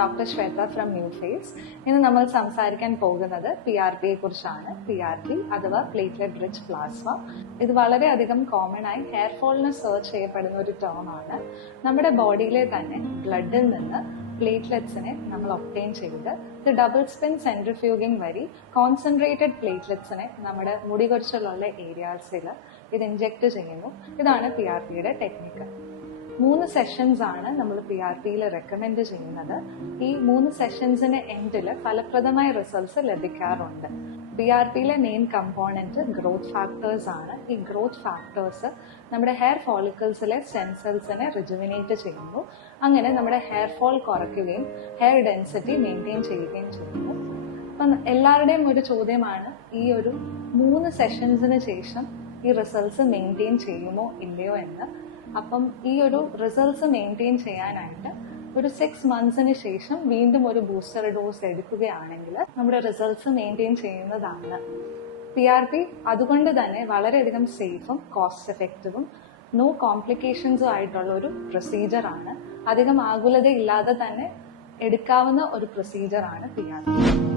Doctor Shweta from New Face. ഇന്ന് നമ്മൾ സംസാരിക്കാൻ പോകുന്നത് PRP യെ കുറിച്ചാണ്. PRP അഥവാ പ്ലേറ്റ്ലെറ്റ് റിച്ച് പ്ലാസ്മ. ഇത് വളരെയധികം കോമൺ ആയി ഹെയർ ഫോളിന് സെർച്ച് ചെയ്യപ്പെടുന്ന ഒരു ടേം ആണ്. നമ്മുടെ ബോഡിയിലെ തന്നെ ബ്ലഡിൽ നിന്ന് പ്ലേറ്റ്ലെറ്റ്സിനെ നമ്മൾ ഒബ്റ്റെയിൻ ചെയ്ത് ഇത് ഡബിൾ സ്പിൻ സെൻട്രിഫ്യൂഗിംഗ് വഴി കോൺസെൻട്രേറ്റഡ് പ്ലേറ്റ്ലെറ്റ്സിനെ നമ്മുടെ മുടികൊഴിച്ചിലുള്ള ഏരിയാസിൽ ഇത് ഇൻജെക്ട് ചെയ്യുന്നു. ഇതാണ് PRPയുടെ ടെക്നിക്ക്. 3 സെഷൻസ് ആണ് നമ്മൾ PRPയിൽ റെക്കമെൻഡ് ചെയ്യുന്നത്. ഈ 3 സെഷൻസിന് എൻഡിൽ ഫലപ്രദമായ റിസൾട്ട്സ് ലഭിക്കാറുണ്ട്. PRPയിലെ മെയിൻ കമ്പോണന്റ് ഗ്രോത്ത് ഫാക്ടേഴ്സ് ആണ്. ഈ ഗ്രോത്ത് ഫാക്ടേഴ്സ് നമ്മുടെ ഹെയർ ഫോളിക്കിൾസിലെ സ്റ്റെം സെൽസിനെ റിജുവിനേറ്റ് ചെയ്യുന്നു. അങ്ങനെ നമ്മുടെ ഹെയർ ഫോൾ കുറയ്ക്കുകയും ഹെയർ ഡെൻസിറ്റി മെയിൻറ്റെയിൻ ചെയ്യുകയും ചെയ്യുന്നു. അപ്പം എല്ലാവരുടെയും ഒരു ചോദ്യമാണ്, ഈ ഒരു 3 സെഷൻസിന് ശേഷം ഈ റിസൾട്ട്സ് മെയിൻറ്റെയിൻ ചെയ്യുമോ ഇല്ലയോ എന്ന്. അപ്പം ഈ ഒരു റിസൾട്ട്സ് മെയിൻറ്റെയിൻ ചെയ്യാനായിട്ട് ഒരു 6 മന്ത്സിന് ശേഷം വീണ്ടും ഒരു ബൂസ്റ്റർ ഡോസ് എടുക്കുകയാണെങ്കിൽ നമ്മുടെ റിസൾട്ട്സ് മെയിൻറ്റെയിൻ ചെയ്യുന്നതാണ്. PRP അതുകൊണ്ട് തന്നെ വളരെയധികം സേഫും കോസ്റ്റ് എഫക്റ്റീവും നോ കോംപ്ലിക്കേഷൻസും ആയിട്ടുള്ള ഒരു പ്രൊസീജിയറാണ്. അധികം ആകുലതയില്ലാതെ തന്നെ എടുക്കാവുന്ന ഒരു പ്രൊസീജിയറാണ് PRP.